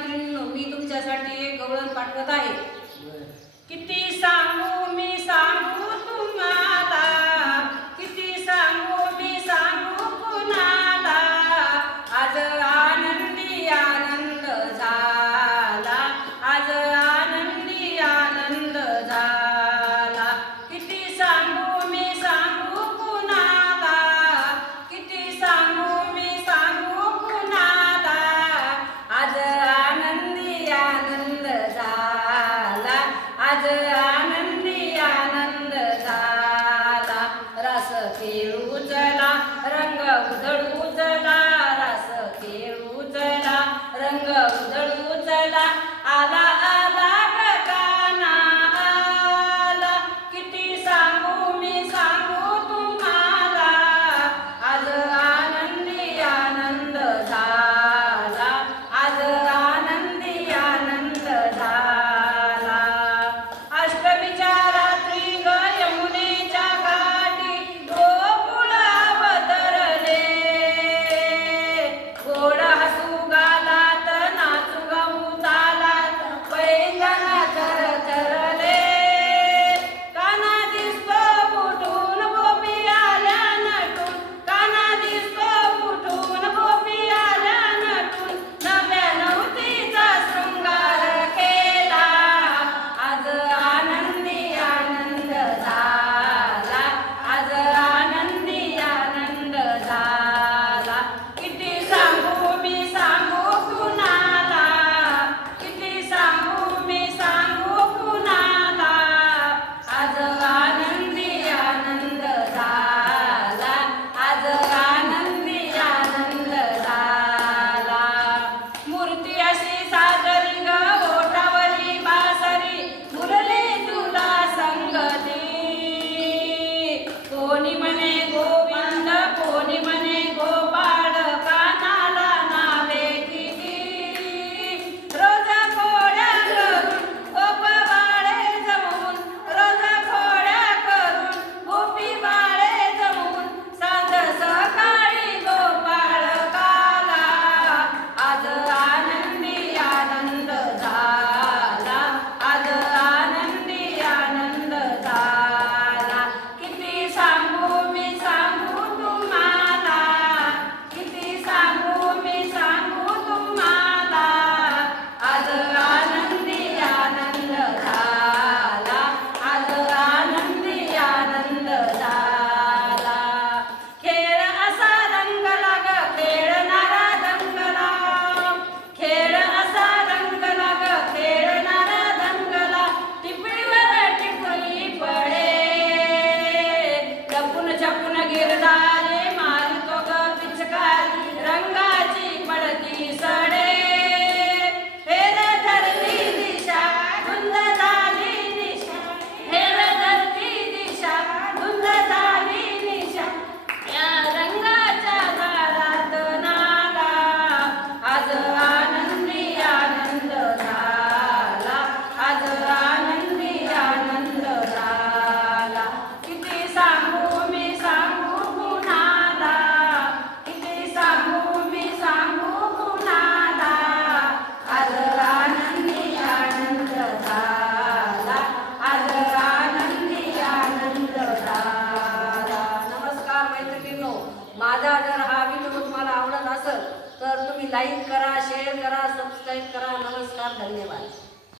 मित्रांनो मी तुमच्यासाठी एक गवळण पाठवत आहे. ऐसे सागर माझा जर हा व्हिडिओ तुम्हाला आवडत असेल तर तुम्ही लाईक करा शेअर करा सबस्क्राईब करा. नमस्कार धन्यवाद.